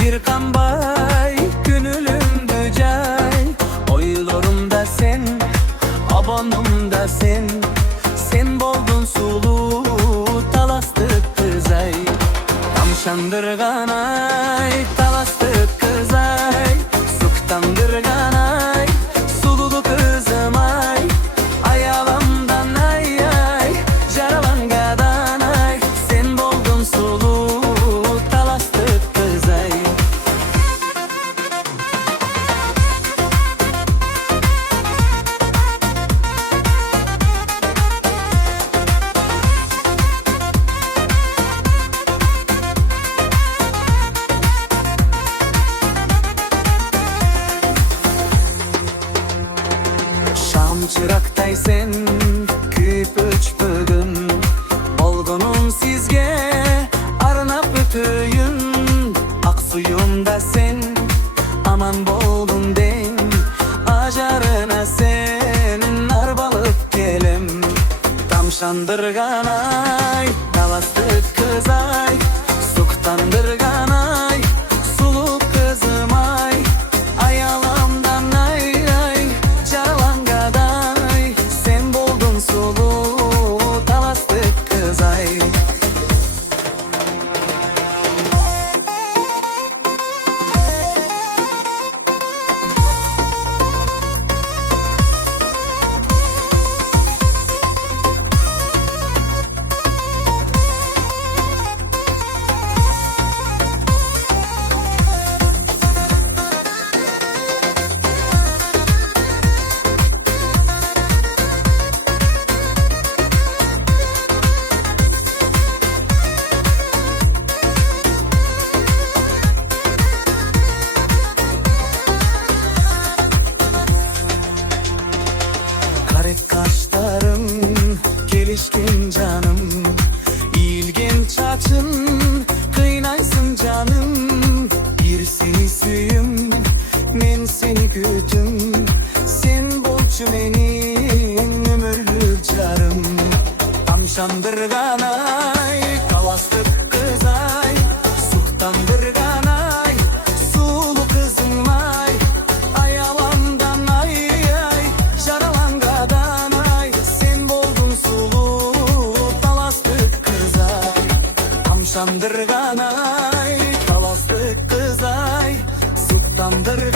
Bir kambay gönülümdü cay, oylarımda sen, abanımda sen. Sen boldun sulu talastık kızay, tamşandırgan ay talastık kızay, suktandırgan ay sululu kızım ay. Ayalamdan ay ay jaralangadan ay, sen boldun sulu talastık kızay. Şam çıraktay sen küp öçpögün, olgunun sizge arnap ötüyün. Aksuyumda sen aman boldun den, ajarına senin arbalıp gelem. Tamşandırgan ay talastık kızay, suktandırgan ay sulu kızım ay. Ayalamdan ay ay jaralangadan ay, sen boldun sulu talastık kızay. Karet kaşlarım, gelişkin canım, ilgin çaçın, kıynaysın canım. Bir seni süyüm, men seni gütüm, sen bolçu benim ömürlük carım. Tamşandırgan ay talastık kızay, suktandırgan ay sulu kızım ay. Ayalamdan ay ay jaralangadan ay, sen boldun sulu talastık kızay. Tamşandırgan ay talastık kızay, suktandırgan